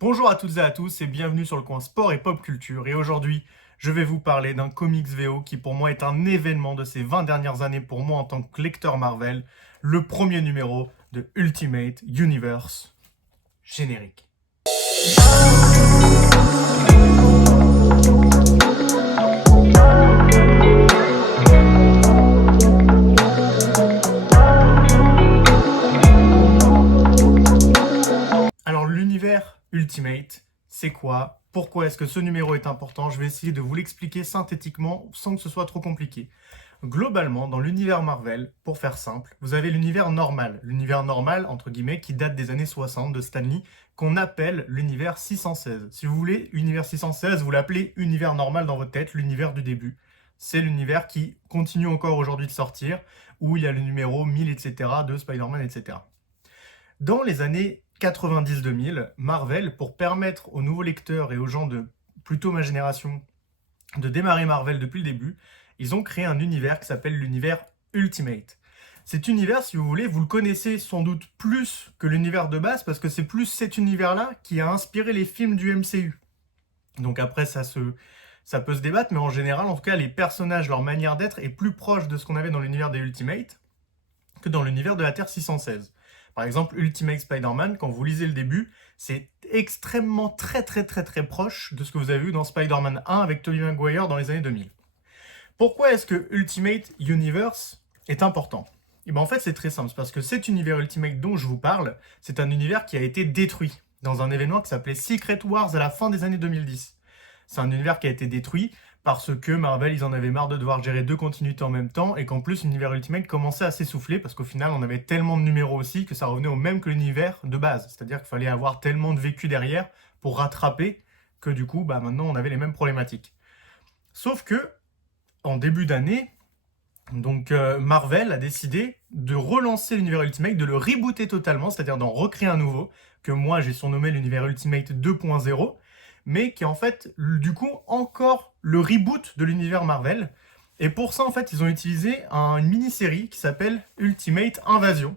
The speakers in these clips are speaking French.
Bonjour à toutes et à tous et bienvenue sur le coin sport et pop culture. Et aujourd'hui, je vais vous parler d'un comics VO qui pour moi est un événement de ces 20 dernières années pour moi en tant que lecteur Marvel, le premier numéro de Ultimate Universe. Générique. Alors l'univers Ultimate, c'est quoi? Pourquoi est-ce que ce numéro est important? Je vais essayer de vous l'expliquer synthétiquement sans que ce soit trop compliqué. Globalement, dans l'univers Marvel, pour faire simple, vous avez l'univers normal, entre guillemets, qui date des années 60 de Stan Lee, qu'on appelle l'univers 616. Si vous voulez, univers 616, vous l'appelez univers normal dans votre tête, l'univers du début. C'est l'univers qui continue encore aujourd'hui de sortir, où il y a le numéro 1000, etc., de Spider-Man, etc. Dans les années 90-2000, Marvel, pour permettre aux nouveaux lecteurs et aux gens de plutôt ma génération de démarrer Marvel depuis le début, ils ont créé un univers qui s'appelle l'univers Ultimate. Cet univers, si vous voulez, vous le connaissez sans doute plus que l'univers de base, parce que c'est plus cet univers-là qui a inspiré les films du MCU. Donc après, ça peut se débattre, mais en général, en tout cas, les personnages, leur manière d'être est plus proche de ce qu'on avait dans l'univers des Ultimate que dans l'univers de la Terre 616. Par exemple, Ultimate Spider-Man, quand vous lisez le début, c'est extrêmement très proche de ce que vous avez vu dans Spider-Man 1 avec Tobey Maguire dans les années 2000. Pourquoi est-ce que Ultimate Universe est important? Et bien en fait c'est très simple, parce que cet univers Ultimate dont je vous parle, c'est un univers qui a été détruit dans un événement qui s'appelait Secret Wars à la fin des années 2010. C'est un univers qui a été détruit parce que Marvel, ils en avaient marre de devoir gérer deux continuités en même temps, et qu'en plus l'univers Ultimate commençait à s'essouffler, parce qu'au final on avait tellement de numéros aussi que ça revenait au même que l'univers de base. C'est-à-dire qu'il fallait avoir tellement de vécu derrière pour rattraper que du coup, maintenant on avait les mêmes problématiques. Sauf que, en début d'année, donc Marvel a décidé de relancer l'univers Ultimate, de le rebooter totalement, c'est-à-dire d'en recréer un nouveau, que moi j'ai surnommé l'univers Ultimate 2.0, mais qui est en fait du coup encore le reboot de l'univers Marvel. Et pour ça en fait ils ont utilisé une mini-série qui s'appelle Ultimate Invasion.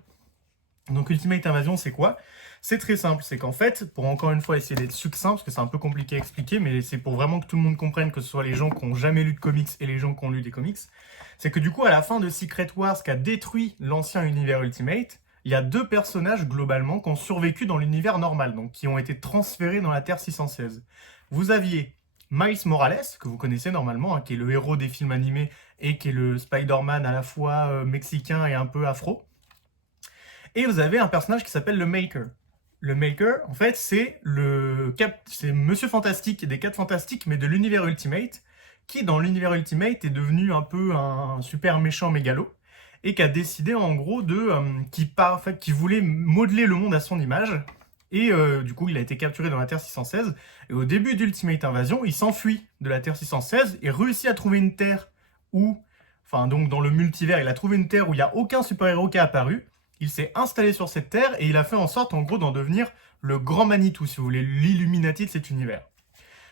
Donc Ultimate Invasion c'est quoi? C'est très simple, c'est qu'en fait, pour encore une fois essayer d'être succinct, parce que c'est un peu compliqué à expliquer, mais c'est pour vraiment que tout le monde comprenne, que ce soit les gens qui n'ont jamais lu de comics et les gens qui ont lu des comics, c'est que du coup, à la fin de Secret Wars, qui a détruit l'ancien univers Ultimate, il y a deux personnages, globalement, qui ont survécu dans l'univers normal, donc qui ont été transférés dans la Terre 616. Vous aviez Miles Morales, que vous connaissez normalement, qui est le héros des films animés, et qui est le Spider-Man à la fois mexicain et un peu afro. Et vous avez un personnage qui s'appelle le Maker. Le Maker, en fait, c'est Monsieur Fantastique des 4 Fantastiques, mais de l'univers Ultimate, qui, dans l'univers Ultimate, est devenu un peu un super méchant mégalo, et qui a décidé, en gros, qui voulait modeler le monde à son image, et du coup, il a été capturé dans la Terre 616, et au début d'Ultimate Invasion, il s'enfuit de la Terre 616, et réussit à trouver une Terre où, enfin, donc dans le multivers, il a trouvé une Terre où il n'y a aucun super-héros qui est apparu. Il s'est installé sur cette terre et il a fait en sorte, en gros, d'en devenir le grand Manitou, si vous voulez, l'Illuminati de cet univers.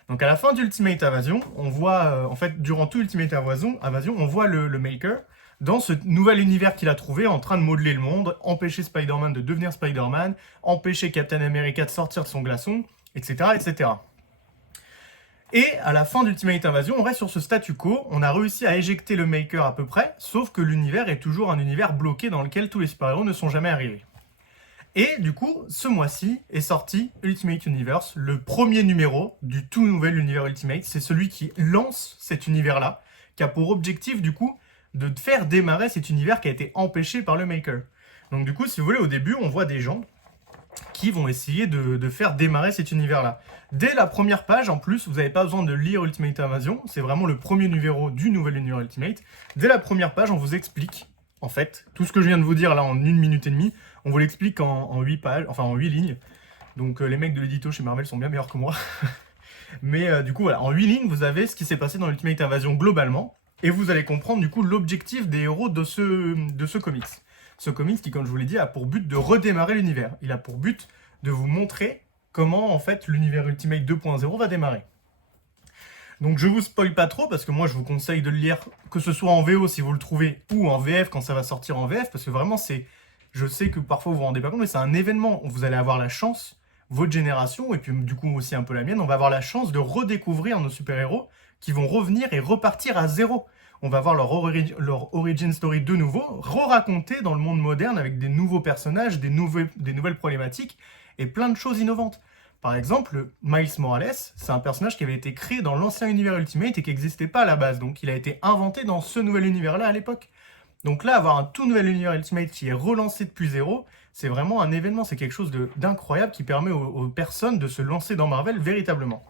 Donc à la fin d'Ultimate Invasion, on voit, en fait, durant tout Ultimate Invasion, on voit le Maker dans ce nouvel univers qu'il a trouvé, en train de modeler le monde, empêcher Spider-Man de devenir Spider-Man, empêcher Captain America de sortir de son glaçon, etc., etc. Et à la fin d'Ultimate Invasion, on reste sur ce statu quo, on a réussi à éjecter le Maker à peu près, sauf que l'univers est toujours un univers bloqué dans lequel tous les super-héros ne sont jamais arrivés. Et du coup, ce mois-ci est sorti Ultimate Universe, le premier numéro du tout nouvel univers Ultimate. C'est celui qui lance cet univers-là, qui a pour objectif du coup de faire démarrer cet univers qui a été empêché par le Maker. Donc du coup, si vous voulez, au début, on voit des gens qui vont essayer de faire démarrer cet univers-là. Dès la première page, en plus, vous n'avez pas besoin de lire Ultimate Invasion, c'est vraiment le premier numéro du nouvel univers Ultimate. Dès la première page, on vous explique, en fait, tout ce que je viens de vous dire là en 1 minute et demie, on vous l'explique en 8 pages, enfin en 8 lignes. Donc les mecs de l'édito chez Marvel sont bien meilleurs que moi. Mais du coup, voilà, en 8 lignes, vous avez ce qui s'est passé dans Ultimate Invasion globalement, et vous allez comprendre du coup l'objectif des héros de ce comics. Ce comics qui, comme je vous l'ai dit, a pour but de redémarrer l'univers. Il a pour but de vous montrer comment, en fait, l'univers Ultimate 2.0 va démarrer. Donc je vous spoil pas trop, parce que moi je vous conseille de le lire, que ce soit en VO si vous le trouvez, ou en VF quand ça va sortir en VF, parce que vraiment c'est... Je sais que parfois vous vous rendez pas compte, mais c'est un événement où vous allez avoir la chance votre génération, et puis du coup aussi un peu la mienne, on va avoir la chance de redécouvrir nos super-héros qui vont revenir et repartir à zéro. On va voir leur origin story de nouveau, re-raconter dans le monde moderne avec des nouveaux personnages, des nouvelles problématiques et plein de choses innovantes. Par exemple, Miles Morales, c'est un personnage qui avait été créé dans l'ancien univers Ultimate et qui n'existait pas à la base, donc il a été inventé dans ce nouvel univers-là à l'époque. Donc là, avoir un tout nouvel univers Ultimate qui est relancé depuis zéro, c'est vraiment un événement, c'est quelque chose d'incroyable qui permet aux personnes de se lancer dans Marvel véritablement.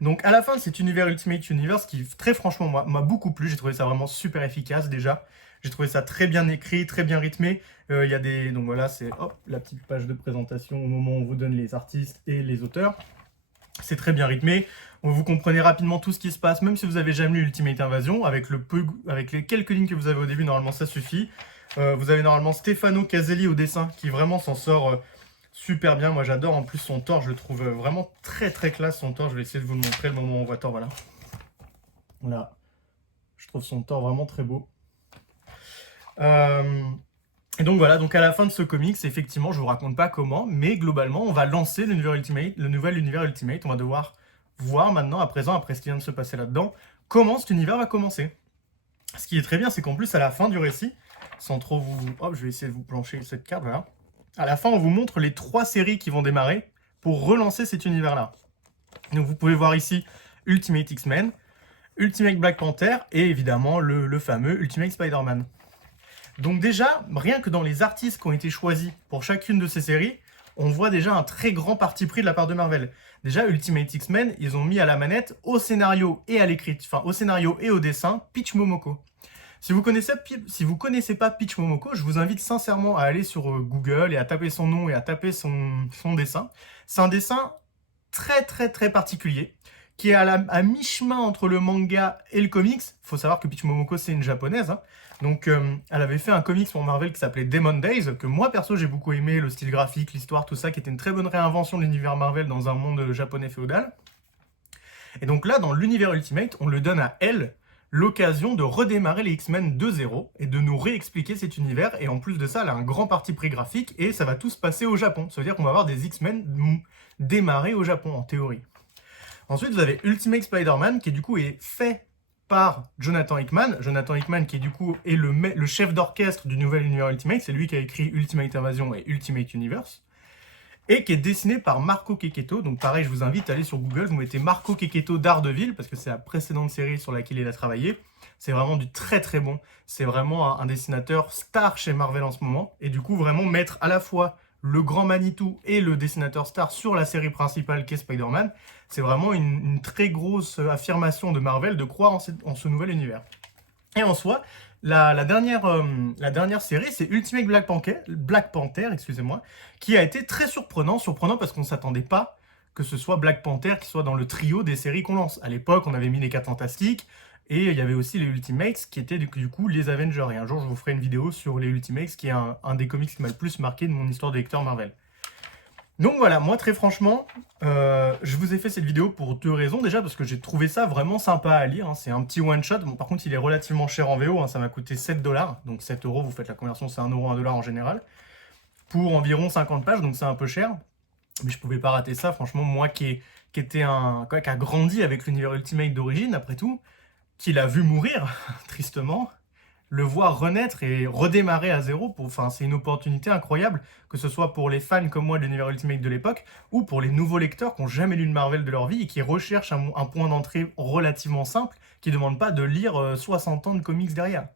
Donc à la fin de cet univers Ultimate Universe qui très franchement m'a beaucoup plu, j'ai trouvé ça vraiment super efficace déjà. J'ai trouvé ça très bien écrit, très bien rythmé. Il y a des... Donc voilà, c'est la petite page de présentation au moment où on vous donne les artistes et les auteurs. C'est très bien rythmé. Vous comprenez rapidement tout ce qui se passe, même si vous avez jamais lu Ultimate Invasion. Avec les quelques lignes que vous avez au début, normalement ça suffit. Vous avez normalement Stefano Caselli au dessin qui vraiment s'en sort super bien. Moi j'adore en plus son Thor, je le trouve vraiment très très classe son Thor. Je vais essayer de vous le montrer le moment où on voit Thor, voilà. Voilà. Je trouve son Thor vraiment très beau. Et donc voilà, donc à la fin de ce comics, effectivement, je vous raconte pas comment, mais globalement, on va lancer le nouvel univers Ultimate. On va devoir voir maintenant, à présent, après ce qui vient de se passer là-dedans, comment cet univers va commencer. Ce qui est très bien, c'est qu'en plus, à la fin du récit, sans trop vous... Hop, je vais essayer de vous plancher cette carte, voilà. À la fin, on vous montre les 3 séries qui vont démarrer pour relancer cet univers-là. Donc vous pouvez voir ici Ultimate X-Men, Ultimate Black Panther et évidemment le fameux Ultimate Spider-Man. Donc déjà, rien que dans les artistes qui ont été choisis pour chacune de ces séries, on voit déjà un très grand parti pris de la part de Marvel. Déjà, Ultimate X-Men, ils ont mis à la manette au scénario et à l'écriture, enfin au scénario et au dessin, Peach Momoko. Si vous connaissez pas Peach Momoko, je vous invite sincèrement à aller sur Google et à taper son nom et à taper son dessin. C'est un dessin très très très particulier, qui est à mi-chemin entre le manga et le comics. Il faut savoir que Peach Momoko, c'est une japonaise. Hein. Donc, elle avait fait un comics pour Marvel qui s'appelait Demon Days, que moi, perso, j'ai beaucoup aimé, le style graphique, l'histoire, tout ça, qui était une très bonne réinvention de l'univers Marvel dans un monde japonais féodal. Et donc là, dans l'univers Ultimate, on le donne à elle l'occasion de redémarrer les X-Men de zéro et de nous réexpliquer cet univers. Et en plus de ça, elle a un grand parti pris graphique et ça va tout se passer au Japon. Ça veut dire qu'on va avoir des X-Men démarrer au Japon, en théorie. Ensuite, vous avez Ultimate Spider-Man, qui du coup est fait par Jonathan Hickman. Jonathan Hickman, qui du coup est le chef d'orchestre du nouvel univers Ultimate. C'est lui qui a écrit Ultimate Invasion et Ultimate Universe. Et qui est dessiné par Marco Checchetto. Donc pareil, je vous invite à aller sur Google, vous mettez Marco Checchetto Daredevil, parce que c'est la précédente série sur laquelle il a travaillé. C'est vraiment du très très bon. C'est vraiment un dessinateur star chez Marvel en ce moment. Et du coup, vraiment mettre à la fois le grand Manitou et le dessinateur star sur la série principale qu'est Spider-Man, c'est vraiment une très grosse affirmation de Marvel de croire en ce nouvel univers. Et en soi, la dernière série, c'est Ultimate Black Panther, excusez-moi, qui a été très surprenant parce qu'on ne s'attendait pas que ce soit Black Panther qui soit dans le trio des séries qu'on lance. À l'époque, on avait mis les 4 Fantastiques, et il y avait aussi les Ultimates, qui étaient du coup les Avengers. Et un jour, je vous ferai une vidéo sur les Ultimates, qui est un des comics qui m'a le plus marqué de mon histoire de lecteur Marvel. Donc voilà, moi très franchement, je vous ai fait cette vidéo pour 2 raisons. Déjà parce que j'ai trouvé ça vraiment sympa à lire, hein. C'est un petit one-shot. Bon, par contre, il est relativement cher en VO, hein. Ça m'a coûté 7 $. Donc 7 €, vous faites la conversion, c'est 1 €, 1 $ en général. Pour environ 50 pages, donc c'est un peu cher. Mais je pouvais pas rater ça, franchement, moi qui a grandi avec l'univers Ultimate d'origine, après tout, qui l'a vu mourir, tristement, le voir renaître et redémarrer à zéro, c'est une opportunité incroyable, que ce soit pour les fans comme moi de l'univers Ultimate de l'époque, ou pour les nouveaux lecteurs qui n'ont jamais lu de Marvel de leur vie et qui recherchent un point d'entrée relativement simple, qui ne demandent pas de lire 60 ans de comics derrière.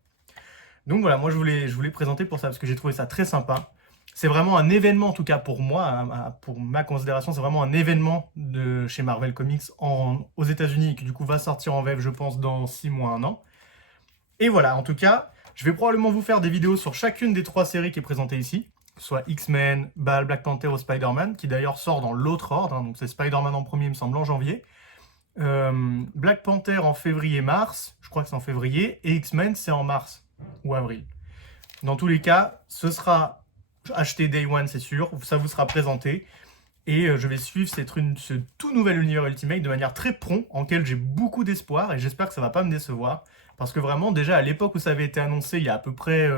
Donc voilà, moi je voulais présenter pour ça, parce que j'ai trouvé ça très sympa. C'est vraiment un événement, en tout cas pour moi, pour ma considération, c'est vraiment un événement de chez Marvel Comics aux États-Unis, qui du coup va sortir en VF, je pense, dans 6 mois, 1 an. Et voilà, en tout cas, je vais probablement vous faire des vidéos sur chacune des 3 séries qui est présentée ici, que ce soit X-Men, Black Panther ou Spider-Man, qui d'ailleurs sort dans l'autre ordre, hein, donc c'est Spider-Man en premier, il me semble, en janvier. Black Panther en février-mars, je crois que c'est en février, et X-Men c'est en mars ou avril. Dans tous les cas, ce sera acheté Day One, c'est sûr, ça vous sera présenté. Et je vais suivre ce tout nouvel univers Ultimate de manière très prompt, en lequel j'ai beaucoup d'espoir, et j'espère que ça va pas me décevoir. Parce que vraiment, déjà, à l'époque où ça avait été annoncé, il y a à peu près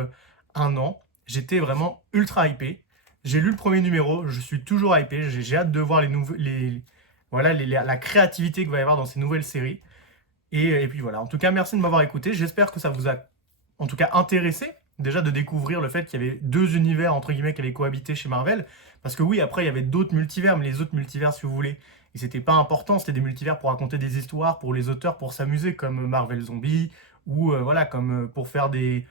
1 an, j'étais vraiment ultra hypé. J'ai lu le premier numéro, je suis toujours hypé, j'ai hâte de voir voilà, la créativité qu'il va y avoir dans ces nouvelles séries. Et puis voilà, en tout cas, merci de m'avoir écouté. J'espère que ça vous a en tout cas intéressé déjà de découvrir le fait qu'il y avait deux univers entre guillemets qui avaient cohabité chez Marvel. Parce que oui, après il y avait d'autres multivers, mais les autres multivers, si vous voulez, ils n'étaient pas importants. C'était des multivers pour raconter des histoires, pour les auteurs, pour s'amuser, comme Marvel Zombie, ou voilà, comme pour faire des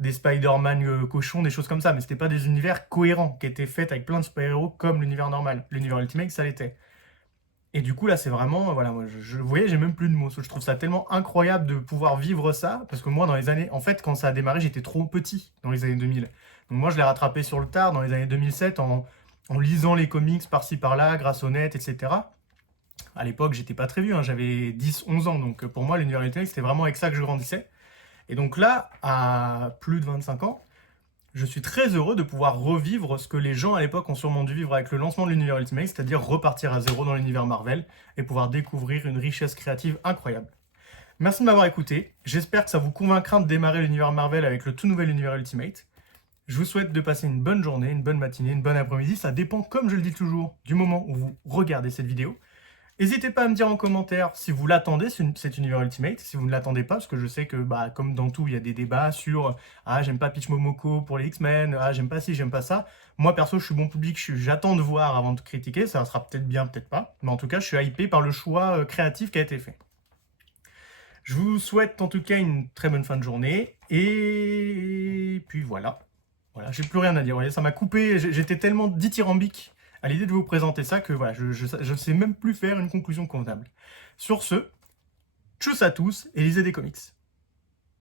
Spider-Man cochons, des choses comme ça. Mais c'était pas des univers cohérents qui étaient faits avec plein de super-héros comme l'univers normal. L'univers Ultimate, ça l'était. Et du coup, là, c'est vraiment, voilà, moi, vous voyez, j'ai même plus de mots. Je trouve ça tellement incroyable de pouvoir vivre ça, parce que moi, dans les années, en fait, quand ça a démarré, j'étais trop petit dans les années 2000. Donc moi, je l'ai rattrapé sur le tard, dans les années 2007, en lisant les comics par-ci par-là, grâce au net, etc. À l'époque, j'étais pas très vieux, hein, j'avais 10, 11 ans, donc pour moi, l'univers Ultimate, c'était vraiment avec ça que je grandissais. Et donc là, à plus de 25 ans, je suis très heureux de pouvoir revivre ce que les gens à l'époque ont sûrement dû vivre avec le lancement de l'univers Ultimate, c'est-à-dire repartir à zéro dans l'univers Marvel et pouvoir découvrir une richesse créative incroyable. Merci de m'avoir écouté, j'espère que ça vous convaincra de démarrer l'univers Marvel avec le tout nouvel univers Ultimate. Je vous souhaite de passer une bonne journée, une bonne matinée, une bonne après-midi, ça dépend, comme je le dis toujours, du moment où vous regardez cette vidéo. N'hésitez pas à me dire en commentaire si vous l'attendez, cet univers Ultimate, si vous ne l'attendez pas, parce que je sais que, bah, comme dans tout, il y a des débats sur «Ah, j'aime pas Peach Momoko pour les X-Men, ah, j'aime pas ci, j'aime pas ça». Moi, perso, je suis bon public, j'attends de voir avant de critiquer, ça sera peut-être bien, peut-être pas. Mais en tout cas, je suis hypé par le choix créatif qui a été fait. Je vous souhaite en tout cas une très bonne fin de journée, et puis voilà. Voilà, j'ai plus rien à dire. Vous voyez, ça m'a coupé, j'étais tellement dithyrambique à l'idée de vous présenter ça que voilà, je ne sais même plus faire une conclusion convenable. Sur ce, tchuss à tous et lisez des comics.